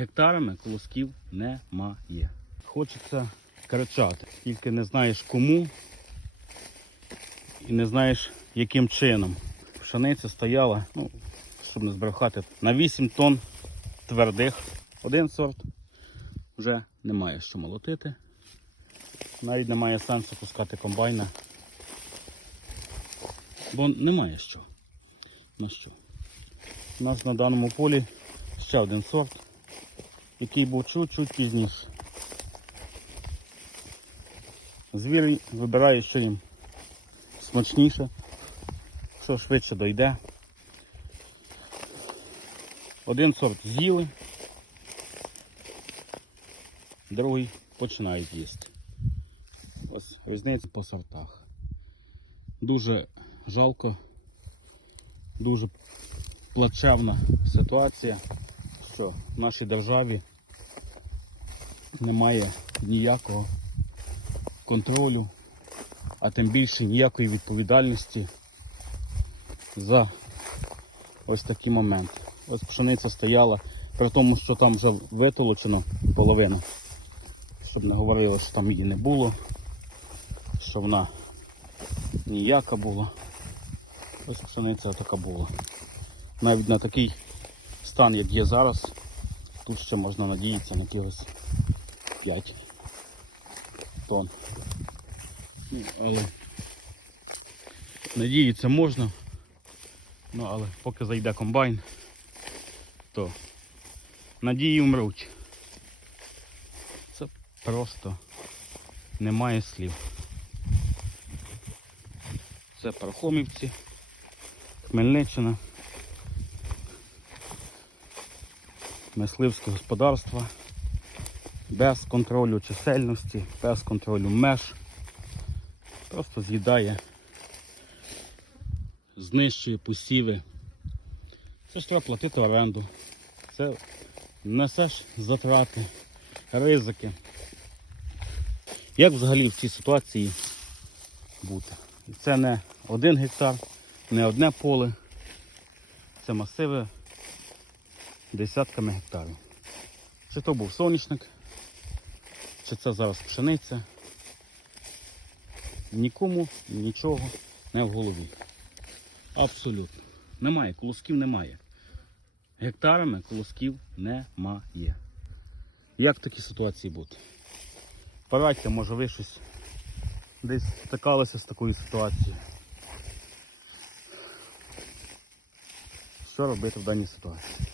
Гектарами колосків немає. Хочеться кричати, тільки не знаєш кому і не знаєш яким чином. Пшениця стояла, ну, щоб не збрехати, на 8 тонн твердих. Один сорт вже немає що молотити. Навіть немає сенсу пускати комбайна. Бо немає що. На що? У нас на даному полі ще один сорт, який був чуть-чуть пізніше. Звір вибирає, що їм смачніше, що швидше дойде. Один сорт з'їли, другий починають їсти. Ось різниця по сортах. Дуже жалко, дуже плачевна ситуація, що в нашій державі немає ніякого контролю, а тим більше ніякої відповідальності за ось такі моменти. Ось пшениця стояла, при тому, що там вже витолочено половина, щоб не говорили, що там її не було, що вона ніяка була. Ось пшениця така була. Навіть на такий стан, як є зараз, тут ще можна надіятися на якихось 5 тонн. Ну, але надіятися можна. Ну, але поки зайде комбайн, то надії вмруть. Це просто немає слів. Це Пархомівці, Хмельниччина, мисливське господарство, без контролю чисельності, без контролю меж. Просто з'їдає, знищує посіви. Це ж треба платити оренду. Це несеш затрати, ризики. Як взагалі в цій ситуації бути? Це не один гектар, не одне поле. Це масиви десятками гектарів. Чи то був соняшник, чи це зараз пшениця. Нікому нічого не в голові. Абсолютно. Немає, колосків немає. Гектарами колосків немає. Як в такій ситуації бути? Порадьте, може ви щось десь стикалися з такою ситуацією. Що робити в даній ситуації?